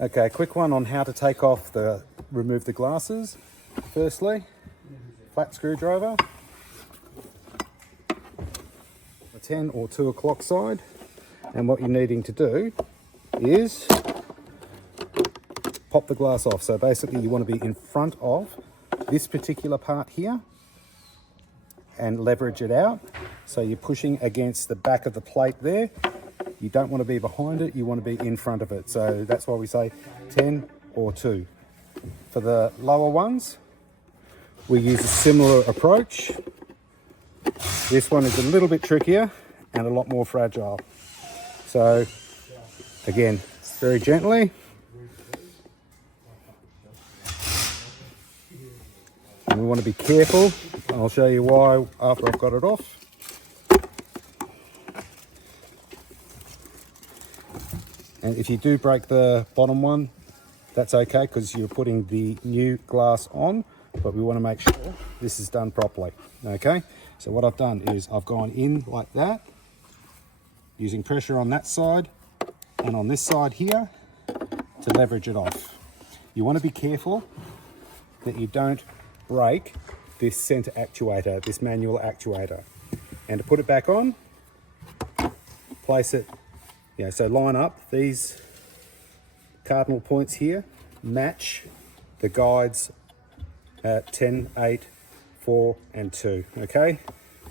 Okay, quick one on how to remove the glasses. Firstly, flat screwdriver, a 10 or 2 o'clock side, and what you're needing to do is pop the glass off. So basically you want to be in front of this particular part here and leverage it out. So you're pushing against the back of the plate there. You don't want to be behind it, you want to be in front of it. So that's why we say 10 or 2. For the lower ones, we use a similar approach. This one is a little bit trickier and a lot more fragile. So again, very gently. And we want to be careful. I'll show you why after I've got it off. And if you do break the bottom one, that's okay because you're putting the new glass on, but we want to make sure this is done properly. Okay, so what I've done is I've gone in like that, using pressure on that side and on this side here to leverage it off. You want to be careful that you don't break this center actuator, this manual actuator. And to put it back on, place it, so line up. These cardinal points here match the guides at 10, 8, 4 and 2, okay?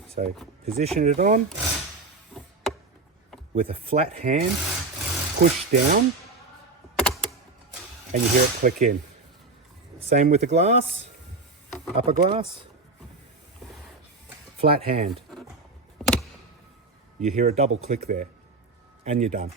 So position it on with a flat hand, push down, and you hear it click in. Same with the glass, upper glass, flat hand. You hear a double click there, and you're done.